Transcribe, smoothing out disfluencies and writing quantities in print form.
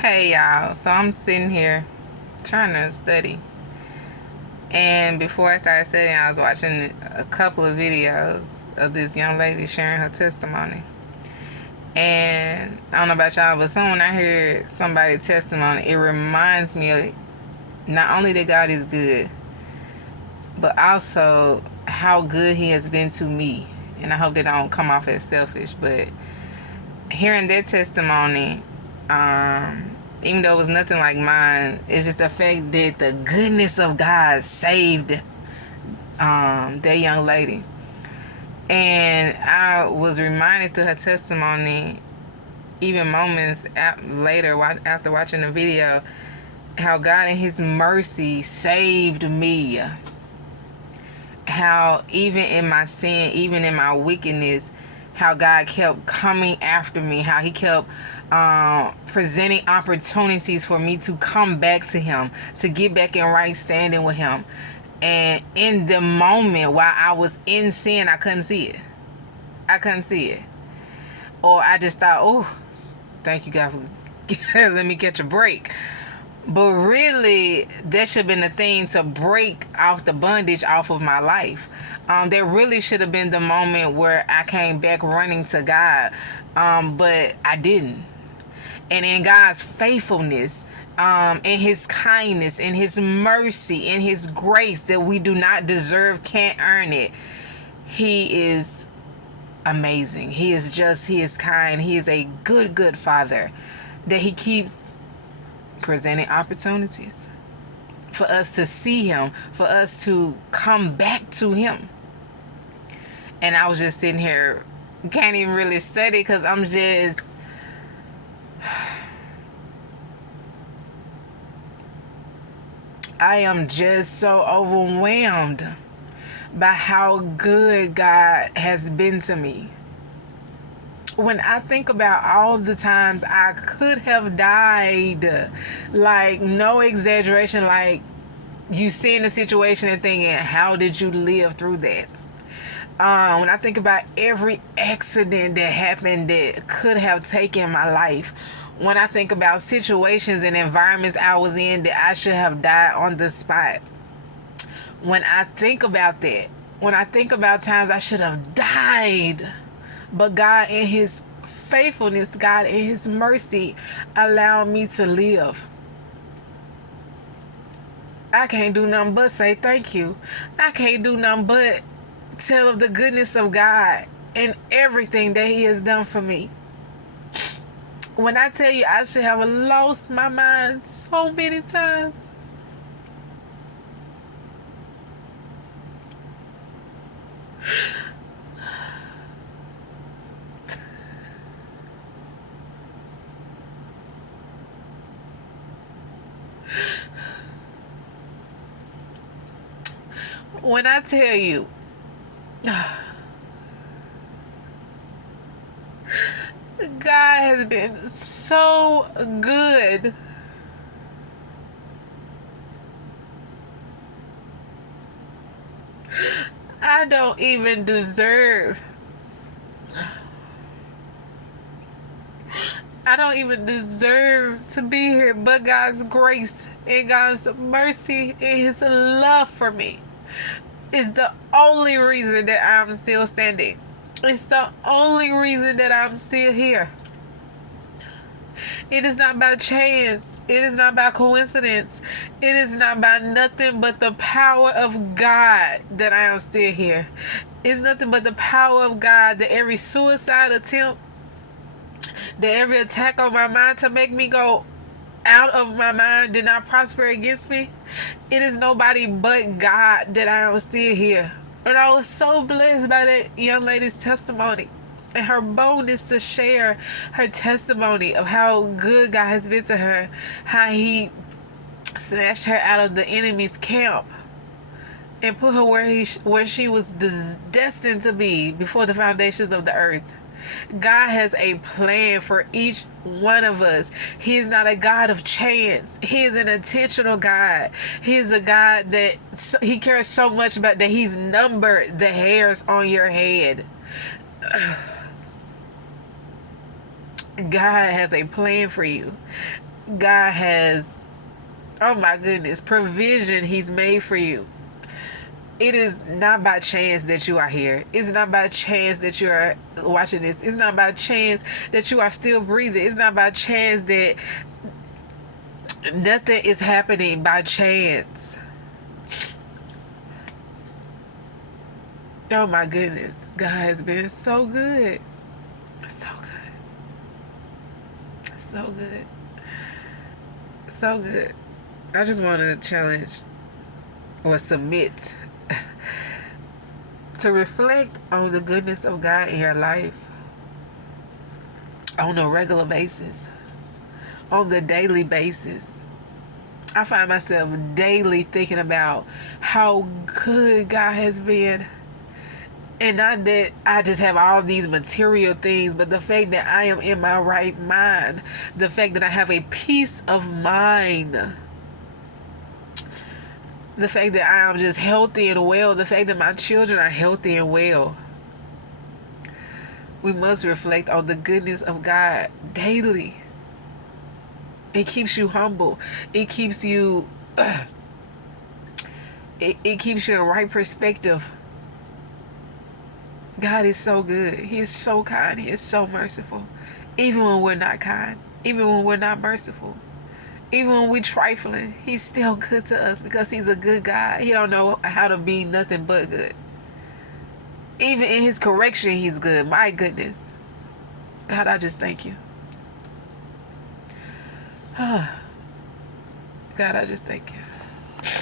Hey y'all, so I'm sitting here trying to study. And before I started studying, I was watching a couple of videos of this young lady sharing her testimony. And I don't know about y'all, but when I hear somebody's testimony, it reminds me of not only that God is good, but also how good He has been to me. And I hope that I don't come off as selfish, but hearing their testimony, even though it was nothing like mine, it's just the fact that the goodness of God saved that young lady. And I was reminded through her testimony, even moments later after watching the video, how God in His mercy saved me. How even in my sin, even in my wickedness, how God kept coming after me, how He kept presenting opportunities for me to come back to Him, to get back in right standing with Him. And in the moment while I was in sin, I couldn't see it. I couldn't see it. Or I just thought, oh, thank you, God, for let me catch a break. But really, that should have been the thing to break off the bondage off of my life. That really should have been the moment where I came back running to God. But I didn't. And in God's faithfulness, in His kindness, in His mercy, in His grace that we do not deserve, can't earn it, He is amazing. He is kind. He is a good, good Father that He keeps presenting opportunities for us to see Him, for us to come back to Him. And I was just sitting here, can't even really study because I am just so overwhelmed by how good God has been to me. When I think about all the times I could have died, like no exaggeration, like you seeing the situation and thinking, how did you live through that? When I think about every accident that happened that could have taken my life, when I think about situations and environments I was in that I should have died on the spot, when I think about that, when I think about times I should have died, but God in His faithfulness, God in His mercy allowed me to live, I can't do nothing but say thank you. I can't do nothing but tell of the goodness of God and everything that He has done for me. When I tell you I should have lost my mind so many times, when I tell you God has been so good. I don't even deserve. I don't even deserve to be here, but God's grace and God's mercy and His love for me is the only reason that I'm still standing. It's the only reason that I'm still here. It is not by chance. It is not by coincidence. It is not by nothing but the power of God that I am still here. It's nothing but the power of God that every suicide attempt, that every attack on my mind to make me go out of my mind did not prosper against me. It is nobody but God that I am still here. And I was so blessed by that young lady's testimony and her boldness to share her testimony of how good God has been to her, how He snatched her out of the enemy's camp and put her where she was destined to be before the foundations of the earth. God has a plan for each one of us. He is not a God of chance. He is an intentional God. He is a God that He cares so much about that He's numbered the hairs on your head. God has a plan for you. God has, oh my goodness, provision He's made for you. It is not by chance that you are here. It's not by chance that you are watching this. It's not by chance that you are still breathing. It's not by chance that nothing is happening by chance. Oh my goodness. God has been so good. So good. So good. So good. I just wanted to challenge or submit to reflect on the goodness of God in your life on a regular basis, on the daily basis. I find myself daily thinking about how good God has been. And not that I just have all these material things, but the fact that I am in my right mind, the fact that I have a peace of mind, the fact that I am just healthy and well, the fact that my children are healthy and well. We must reflect on the goodness of God daily. It keeps you humble. It keeps you it keeps you in right perspective. God is so good. He is so kind. He is so merciful. Even when we're not kind. Even when we're not merciful. Even when we're trifling. He's still good to us because He's a good God. He don't know how to be nothing but good. Even in His correction, He's good. My goodness. God, I just thank you. God, I just thank you.